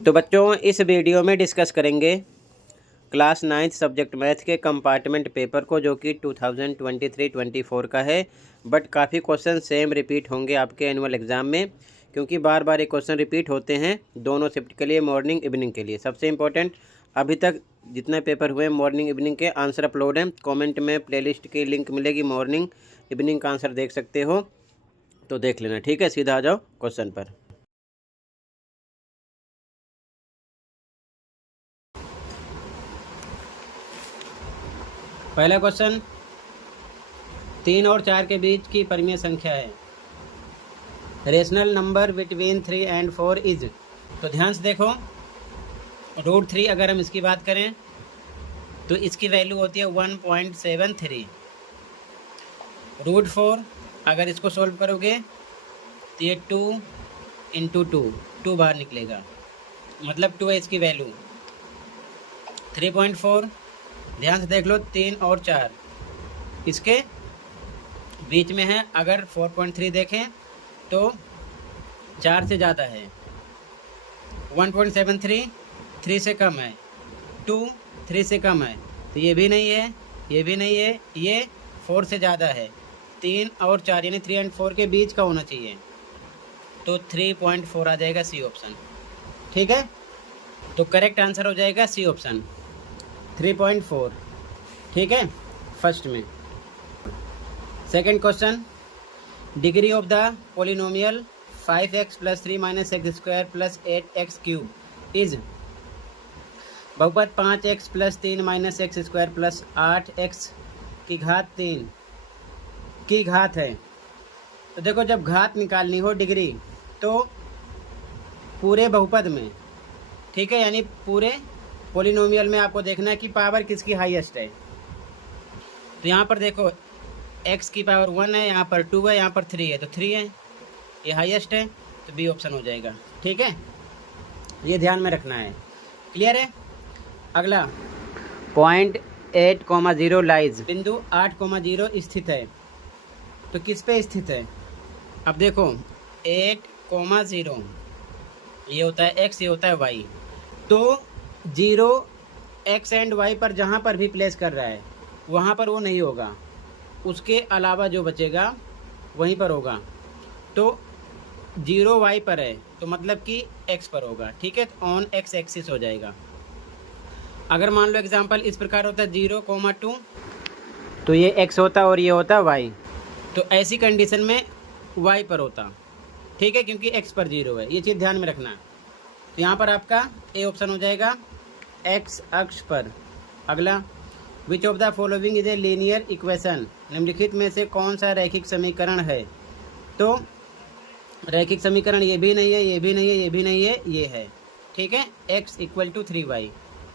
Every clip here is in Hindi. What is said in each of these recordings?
तो बच्चों इस वीडियो में डिस्कस करेंगे क्लास 9th सब्जेक्ट मैथ के कंपार्टमेंट पेपर को, जो कि 2023-24 का है। बट काफ़ी क्वेश्चन सेम रिपीट होंगे आपके एनुअल एग्ज़ाम में, क्योंकि बार बार ये क्वेश्चन रिपीट होते हैं दोनों शिफ्ट के लिए, मॉर्निंग इवनिंग के लिए। सबसे इम्पोर्टेंट, अभी तक जितने पेपर हुए मॉर्निंग इवनिंग के आंसर अपलोड हैं। कमेंट में प्लेलिस्ट की लिंक मिलेगी, मॉर्निंग इवनिंग का आंसर देख सकते हो, तो देख लेना। ठीक है, सीधा आ जाओ क्वेश्चन पर। पहला क्वेश्चन, 3 और 4 के बीच की परिमेय संख्या है। Rational number between 3 and 4 is. तो ध्यान से देखो, √3 अगर हम इसकी बात करें तो इसकी वैल्यू होती है 1.73। √4 अगर इसको सॉल्व करोगे तो ये 2 × 2 बाहर निकलेगा, मतलब 2 है इसकी वैल्यू। 3.4, ध्यान से देख लो, 3 और 4 इसके बीच में है। अगर 4.3 देखें तो 4 से ज़्यादा है। 1.73 3 से कम है। 2 3 से कम है, तो ये भी नहीं है, ये भी नहीं है, ये 4 से ज़्यादा है। 3 और 4 यानी 3 और 4 के बीच का होना चाहिए, तो 3.4 आ जाएगा सी ऑप्शन। ठीक है, तो करेक्ट आंसर हो जाएगा सी ऑप्शन 3.4। ठीक है, फर्स्ट में। Second question, degree of the polynomial 5x + 3 - x² + 8x³ is. बहुपद 5x + 3 - x² + 8x की घात 3 की घात है। तो देखो, जब घात निकालनी हो डिग्री, तो पूरे बहुपद में, ठीक है, यानी पूरे पोलिनोमियल में आपको देखना है कि पावर किसकी हाईएस्ट है। तो यहाँ पर देखो, x की पावर 1 है, यहाँ पर 2 है, यहाँ पर 3 है, तो 3 है, ये हाईएस्ट है, तो बी ऑप्शन हो जाएगा। ठीक है, ये ध्यान में रखना है। क्लियर है। अगला, पॉइंट 8,0 लाइज, बिंदु 8,0 स्थित है। तो किस पे स्थित है? अब देखो, 8,0 ये होता है x, ये होता है y। तो 0 x एंड y पर जहाँ पर भी प्लेस कर रहा है वहाँ पर वो नहीं होगा, उसके अलावा जो बचेगा वहीं पर होगा। तो 0 y पर है, तो मतलब कि x पर होगा। ठीक है, तो ऑन x एक्सिस हो जाएगा। अगर मान लो एग्जांपल इस प्रकार होता है 0,2, तो ये x होता और ये होता y, तो ऐसी कंडीशन में y पर होता। ठीक है, क्योंकि x पर 0 है, ये चीज़ ध्यान में रखना। तो यहाँ पर आपका ए ऑप्शन हो जाएगा x अक्ष पर। अगला, which of the following is a linear equation, निम्नलिखित में से कौन सा रैखिक समीकरण है? तो रैखिक समीकरण ये भी नहीं है, ये भी नहीं है, ये भी नहीं है, ये है। ठीक है, x = 3y।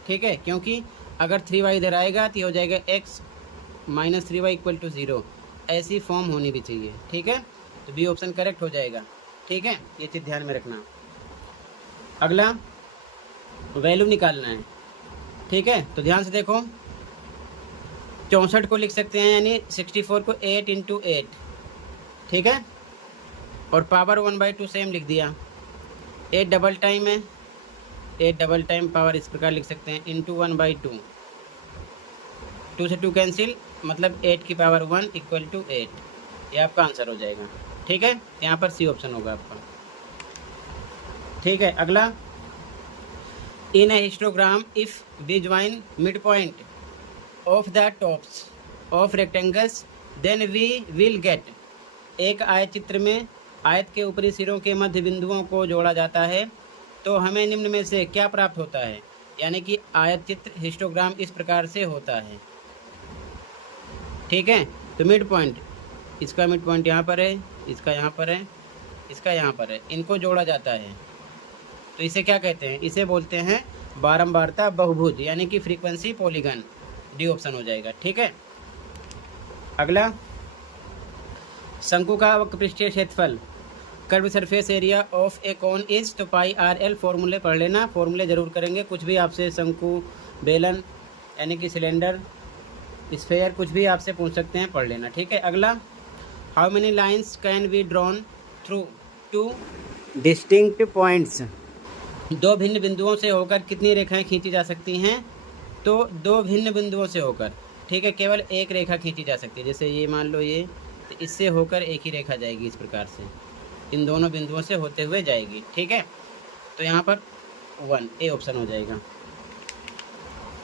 ठीक है, क्योंकि अगर 3y इधर आएगा तो हो जाएगा x - 3y = 0। ऐसी फॉर्म होनी भी चाहिए। ठीक है, तो बी ऑप्शन करेक्ट हो जाएगा। ठीक है, ये चीज़ ध्यान में रखना। अगला, वैल्यू निकालना है। ठीक है, तो ध्यान से देखो, 64 को लिख सकते हैं, यानी 64 को 8 × 8। ठीक है, और पावर 1/2 सेम लिख दिया। 8 डबल टाइम है, 8 डबल टाइम पावर इस प्रकार लिख सकते हैं, × 1/2। 2 से 2 कैंसिल, मतलब 8 की पावर 1 = 8। ये आपका आंसर हो जाएगा। ठीक है, यहाँ पर सी ऑप्शन होगा आपका। ठीक है, अगला, in a histogram if we join mid point of the tops of rectangles then we will get. एक आयत चित्र में आयत के ऊपरी सिरों के मध्य बिंदुओं को जोड़ा जाता है, तो हमें निम्न में से क्या प्राप्त होता है? यानी कि आयत चित्र हिस्टोग्राम इस प्रकार से होता है। ठीक है, तो मिड पॉइंट, इसका मिड पॉइंट यहाँ पर है, इसका यहाँ पर है, इसका यहाँ पर है, इनको जोड़ा जाता है, तो इसे क्या कहते हैं? इसे बोलते हैं बारंबारता बहुभुज, यानी कि फ्रीक्वेंसी पॉलीगन। डी ऑप्शन हो जाएगा। ठीक है, अगला, शंकु का वक्रपृष्ठीय क्षेत्रफल, curve surface area of a cone is. तो πr/l फॉर्मूले पढ़ लेना, फॉर्मूले जरूर करेंगे। कुछ भी आपसे शंकु, बेलन यानी कि सिलेंडर, स्फेयर, कुछ भी आपसे पूछ सकते हैं, पढ़ लेना। ठीक है, अगला, how many lines can be drawn through 2 distinct points. दो भिन्न बिंदुओं से होकर कितनी रेखाएं खींची जा सकती हैं? तो दो भिन्न बिंदुओं से होकर, ठीक है, केवल एक रेखा खींची जा सकती है। जैसे ये मान लो ये, तो इससे होकर एक ही रेखा जाएगी, इस प्रकार से इन दोनों बिंदुओं से होते हुए जाएगी, ठीक है। तो यहाँ पर 1 ए ऑप्शन हो जाएगा।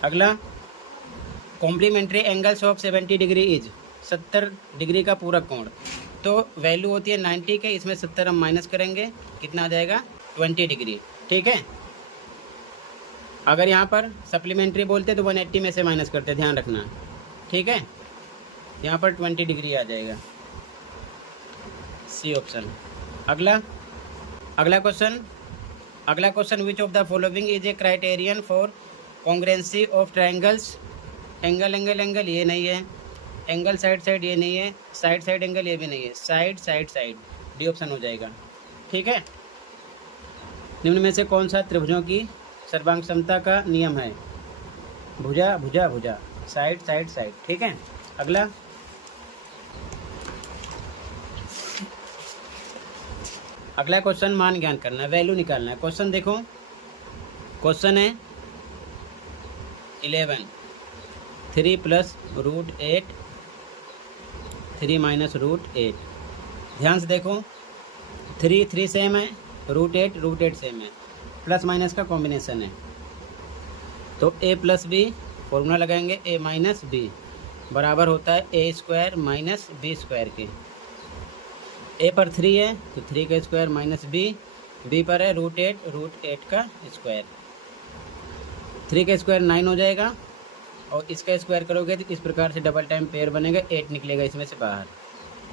अगला, complementary angles of 70 degree is, 70 degree का पूरक कोण। तो वैल्यू होती है 90 के, इसमें 70 हम माइनस करेंगे, कितना आ जाएगा? 20 डिग्री, ठीक है। अगर यहाँ पर सप्लीमेंट्री बोलते तो 180 में से माइनस करते, ध्यान रखना, ठीक है। यहाँ पर 20 डिग्री आ जाएगा, सी ऑप्शन। अगला question, which of the following is a criterion for congruency of triangles? Angle angle angle ये नहीं है, एंगल साइड साइड ये नहीं है, साइड साइड एंगल ये भी नहीं है, side side side, D option हो जाएगा, ठीक है। निम्न में से कौन सा त्रिभुजों की सर्वांग समता का नियम है? भुजा भुजा भुजा, साइड साइड साइड, ठीक है। अगला क्वेश्चन मान ज्ञान करना है, वैल्यू निकालना है। क्वेश्चन देखो, क्वेश्चन है 11, 3 + √8, 3 - √8। ध्यान से देखो, 3 सेम है, √8 सेम है, प्लस माइनस का कॉम्बिनेशन है। तो a + b फॉर्मूला लगाएंगे, a - b बराबर होता है a² - b² के। a पर 3 है तो 3 का स्क्वायर माइनस b पर है √8 का स्क्वायर। 3 का स्क्वायर 9 हो जाएगा, और इसका स्क्वायर करोगे तो इस प्रकार से डबल टाइम पेयर बनेगा, 8 निकलेगा इसमें से बाहर,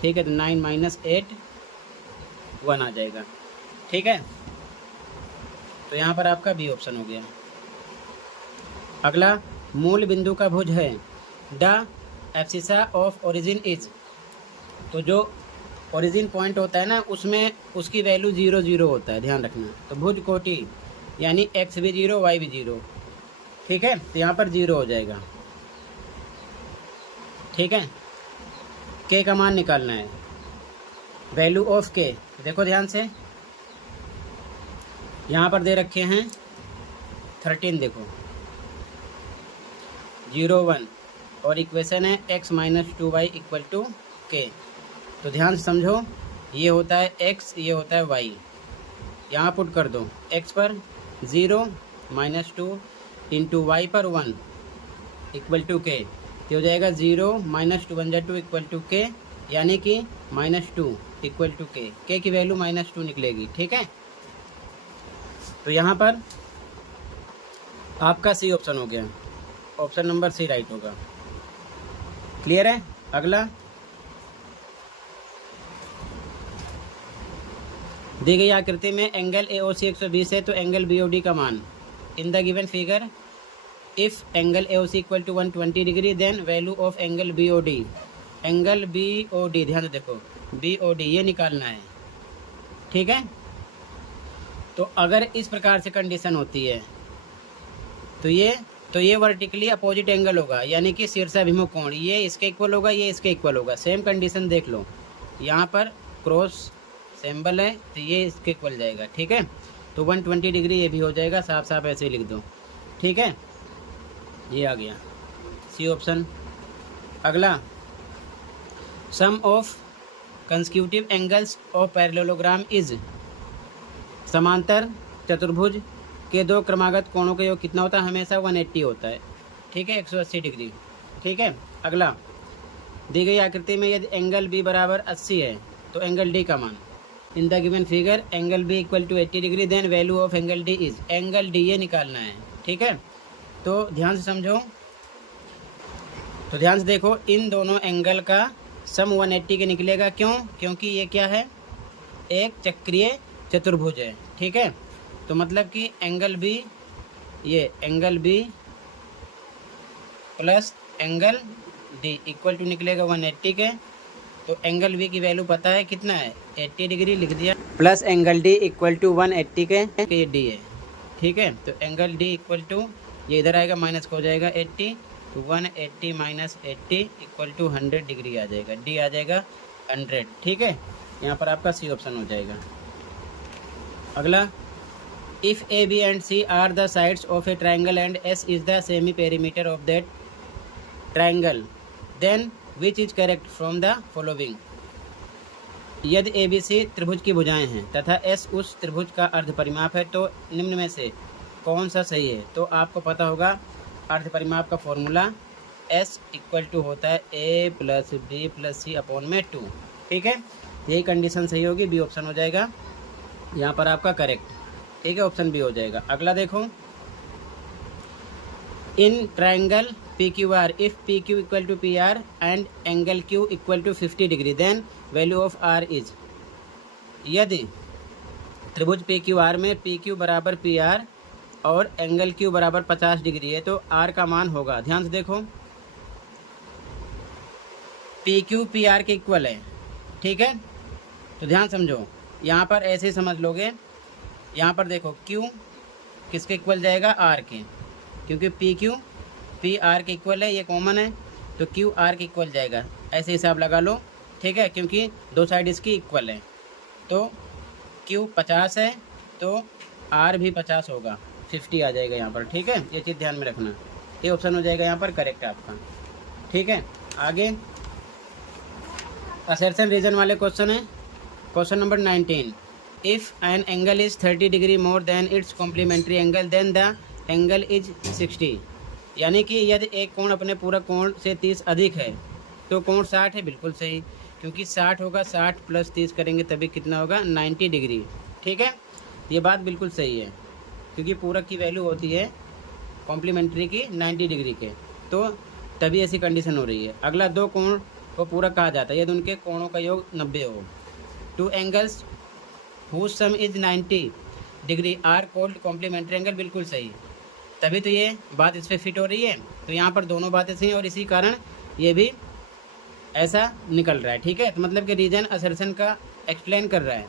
ठीक है। तो 9 - 8 1 आ जाएगा, ठीक है। तो यहाँ पर आपका बी ऑप्शन हो गया। अगला, मूल बिंदु का भुज है, the abscissa of origin is. तो जो ओरिजिन पॉइंट होता है ना, उसमें उसकी वैल्यू 0 0 होता है, ध्यान रखना। तो भुज कोटि यानी x भी 0 y भी 0, ठीक है। तो यहाँ पर 0 हो जाएगा, ठीक है। k का मान निकालना है, वैल्यू ऑफ k। देखो ध्यान से, यहाँ पर दे रखे हैं 13, देखो 0 1, और इक्वेशन है x - 2y = k। तो ध्यान से समझो, ये होता है x, ये होता है y, यहाँ पुट कर दो, x पर 0 - 2 इंटू y पर 1 = k। तो हो जाएगा 0 - 2 × 2 = k, यानी कि -2 = k। k की वैल्यू -2 निकलेगी, ठीक है। तो यहाँ पर आपका सी ऑप्शन हो गया, ऑप्शन नंबर सी राइट होगा। क्लियर है। अगला, दी गई आकृति में एंगल AOC 120 है, तो एंगल BOD का मान in the given figure, if angle AOC = 120 degree, then value of angle BOD। Angle BOD, ध्यान से देखो, BOD ये निकालना है, ठीक है। तो अगर इस प्रकार से कंडीशन होती है तो ये वर्टिकली अपोजिट एंगल होगा, यानी कि शीर्षाभिमुख कोण, ये इसके इक्वल होगा, ये इसके इक्वल होगा। सेम कंडीशन देख लो, यहाँ पर क्रॉस सिंबल है तो ये इसके इक्वल जाएगा, ठीक है। तो 120 डिग्री ये भी हो जाएगा, साफ साफ ऐसे ही लिख दो, ठीक है। ये आ गया, सी ऑप्शन। अगला, sum of consecutive angles of parallelogram is. समांतर चतुर्भुज के दो क्रमागत कोणों का योग कितना होता है? हमेशा 180 होता है, ठीक है, 180 डिग्री, ठीक है। अगला, दी गई आकृति में यदि एंगल बी बराबर 80 है, तो एंगल डी का मान in the given figure, angle B = 80 degree, then value of angle D is. Angle D ये निकालना है, ठीक है। तो ध्यान से समझो, तो ध्यान से देखो, इन दोनों एंगल का सम 180 के निकलेगा। क्यों? क्योंकि ये क्या है, एक चक्रीय चतुर्भुज है, ठीक है। तो मतलब कि एंगल बी, ये angle B plus angle D = निकलेगा 180 के। तो एंगल बी की वैल्यू पता है कितना है, 80 डिग्री लिख दिया, प्लस एंगल डी = 180 के, ये डी है, ठीक है। तो एंगल डी ये इधर आएगा, माइनस हो जाएगा 80, तो 180 - 80 = 100 डिग्री आ जाएगा, डी आ जाएगा 100, ठीक है। यहाँ पर आपका सी ऑप्शन हो जाएगा। अगला, If A, B and C are the sides of a triangle and S is the semi perimeter of that triangle, then which is correct from the following? यदि ए बी सी त्रिभुज की भुजाएं हैं तथा एस उस त्रिभुज का अर्ध परिमाप है तो निम्न में से कौन सा सही है? तो आपको पता होगा अर्ध परिमाप का फॉर्मूला एस इक्वल टू होता है ए प्लस बी प्लस सी अपॉन में 2। ठीक है, यही कंडीशन सही होगी, बी ऑप्शन हो जाएगा यहाँ पर आपका करेक्ट। ठीक है, ऑप्शन बी हो जाएगा। अगला देखो, in triangle P Q R if P Q equal to P R and angle Q equal to 50 degree then value of R is. यदि त्रिभुज पी क्यू आर में पी क्यू बराबर पी आर और एंगल क्यू बराबर 50 डिग्री है तो आर का मान होगा, ध्यान से देखो, पी क्यू पी आर के इक्वल है। ठीक है, तो ध्यान समझो, यहाँ पर ऐसे समझ लोगे, यहाँ पर देखो क्यू किसके इक्वल जाएगा? आर के, क्योंकि पी क्यू पी आर के इक्वल है, ये कॉमन है, तो क्यू आर के इक्वल जाएगा, ऐसे हिसाब लगा लो। ठीक है, क्योंकि दो साइड इसकी इक्वल है, तो क्यू 50 है तो आर भी 50 होगा, 50 आ जाएगा यहाँ पर। ठीक है, ये चीज़ ध्यान में रखना, ये ऑप्शन हो जाएगा यहाँ पर करेक्ट आपका। ठीक है, आगे असर्शन रीजन वाले क्वेश्चन है, question number 19। If an angle is 30 degree more than its complementary angle then the angle is 60। यानी कि यदि एक कोण अपने पूरक कोण से 30 अधिक है तो कोण 60 है, बिल्कुल सही, क्योंकि 60 होगा, 60 प्लस 30 करेंगे तभी कितना होगा? 90 डिग्री। ठीक है, ये बात बिल्कुल सही है, क्योंकि पूरक की वैल्यू होती है कॉम्प्लीमेंट्री की 90 डिग्री के, तो तभी ऐसी कंडीशन हो रही है। अगला, दो कोण को पूरक कहा जाता है यदि उनके कोणों का योग 90 हो। Two angles whose sum is 90 degree are called complementary angle, बिल्कुल सही, तभी तो ये बात इस पर फिट हो रही है। तो यहाँ पर दोनों बातें सही हैं और इसी कारण ये भी ऐसा निकल रहा है। ठीक है, तो मतलब कि रीजन असर्शन का एक्सप्लेन कर रहा है,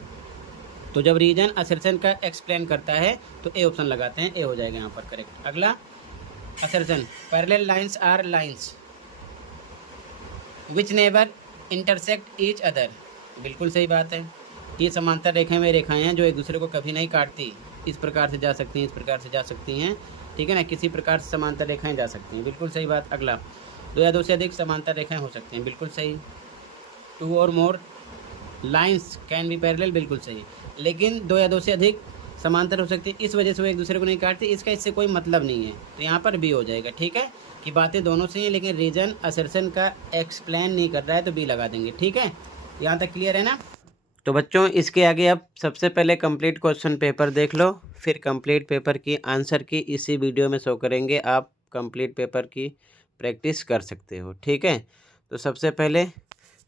तो जब रीजन असर्शन का एक्सप्लेन करता है तो ए ऑप्शन लगाते हैं, ए हो जाएगा यहाँ पर करेक्ट। अगला, assertion parallel lines are lines which never intersect each other, बिल्कुल सही बात है, ये समांतर रेखाएं वे रेखाएं हैं जो एक दूसरे को कभी नहीं काटती, इस प्रकार से जा सकती हैं, इस प्रकार से जा सकती हैं। ठीक है ना, किसी प्रकार से समांतर रेखाएं जा सकती हैं, बिल्कुल सही बात। अगला, दो या दो से अधिक समांतर रेखाएं हो सकती हैं, बिल्कुल सही। टू और मोर लाइंस कैन बी पैरेलल, बिल्कुल सही, लेकिन दो या दो से अधिक समांतर हो सकती है, इस वजह से वो एक दूसरे को नहीं काटती, इसका इससे कोई मतलब नहीं है, तो यहाँ पर बी हो जाएगा। ठीक है, कि बातें दोनों से हैं लेकिन रीजन असर्शन का एक्सप्लेन नहीं कर रहा है, तो बी लगा देंगे। ठीक है, यहाँ तक क्लियर है ना? तो बच्चों, इसके आगे अब सबसे पहले कंप्लीट क्वेश्चन पेपर देख लो, फिर कंप्लीट पेपर की आंसर की इसी वीडियो में शो करेंगे, आप कंप्लीट पेपर की प्रैक्टिस कर सकते हो। ठीक है, तो सबसे पहले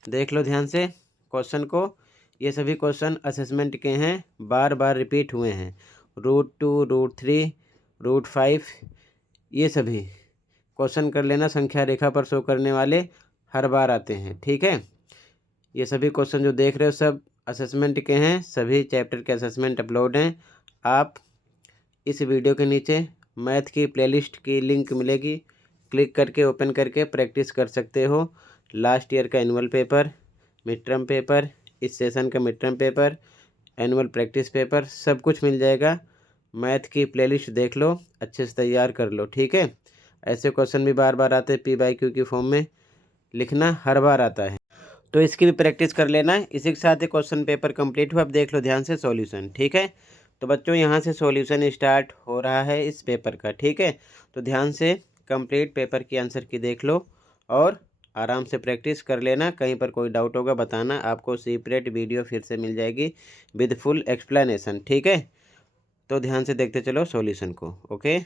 देख लो ध्यान से क्वेश्चन को, ये सभी क्वेश्चन असेसमेंट के हैं, बार बार रिपीट हुए हैं, √2, √3, √5, ये सभी क्वेश्चन कर लेना, संख्या रेखा पर शो करने वाले हर बार आते हैं। ठीक है, ये सभी क्वेश्चन जो देख रहे हो सब असेसमेंट के हैं, सभी चैप्टर के असेसमेंट अपलोड हैं। आप इस वीडियो के नीचे मैथ की प्लेलिस्ट की लिंक मिलेगी, क्लिक करके ओपन करके प्रैक्टिस कर सकते हो। लास्ट ईयर का annual paper, mid term paper, इस सेशन का mid term paper, annual practice paper, सब कुछ मिल जाएगा। मैथ की प्लेलिस्ट देख लो, अच्छे से तैयार कर लो। ठीक है, ऐसे क्वेश्चन भी बार बार आते हैं, P/Q की फॉर्म में लिखना हर बार आता है, तो इसकी भी प्रैक्टिस कर लेना। इसी के साथ ही क्वेश्चन पेपर कंप्लीट हुआ। अब देख लो ध्यान से सॉल्यूशन। ठीक है, तो बच्चों यहाँ से सॉल्यूशन स्टार्ट हो रहा है इस पेपर का। ठीक है, तो ध्यान से कंप्लीट पेपर की आंसर की देख लो और आराम से प्रैक्टिस कर लेना। कहीं पर कोई डाउट होगा बताना, आपको सेपरेट वीडियो फिर से मिल जाएगी विद फुल एक्सप्लेनेशन। ठीक है, तो ध्यान से देखते चलो सॉल्यूशन को। ओके।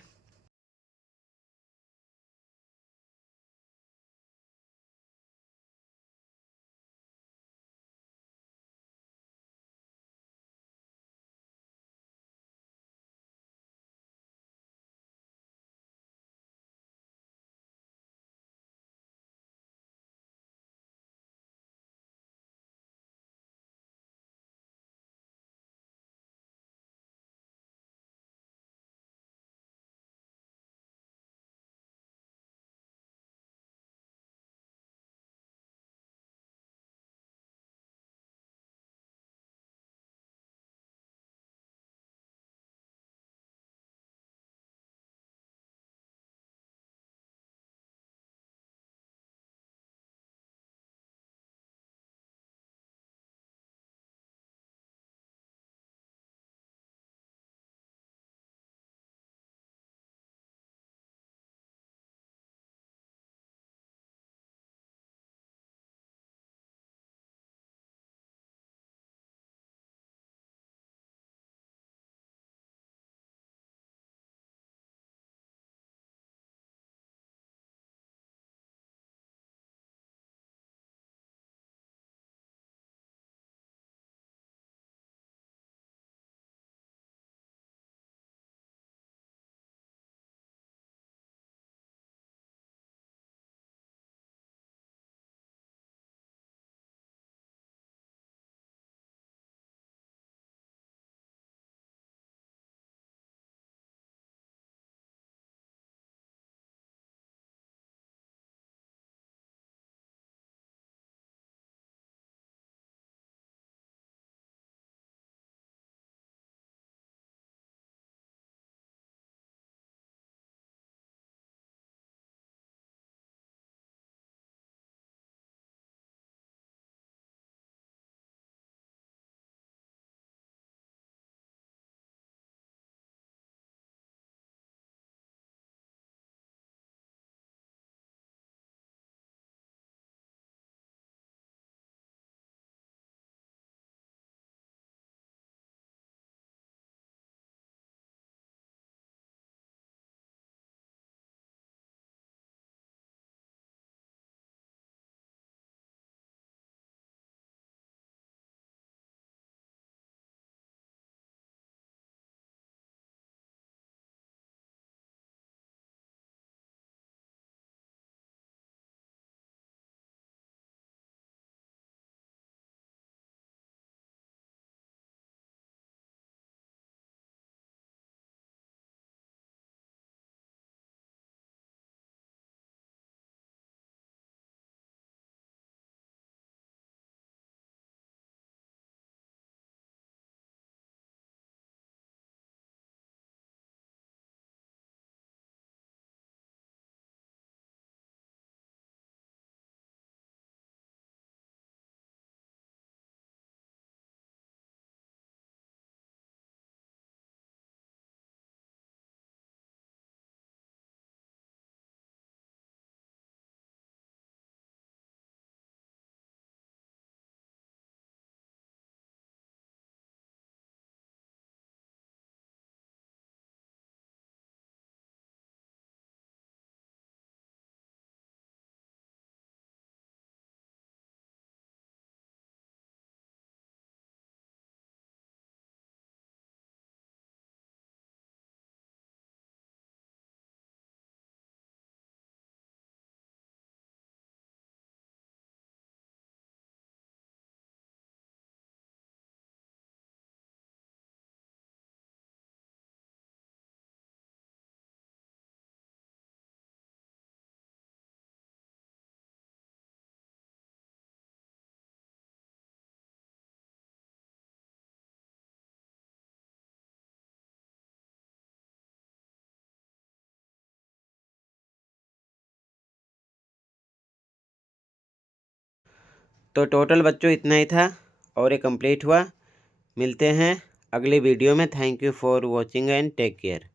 तो टोटल बच्चों इतना ही था और ये कंप्लीट हुआ। मिलते हैं अगली वीडियो में। Thank you for watching and take care.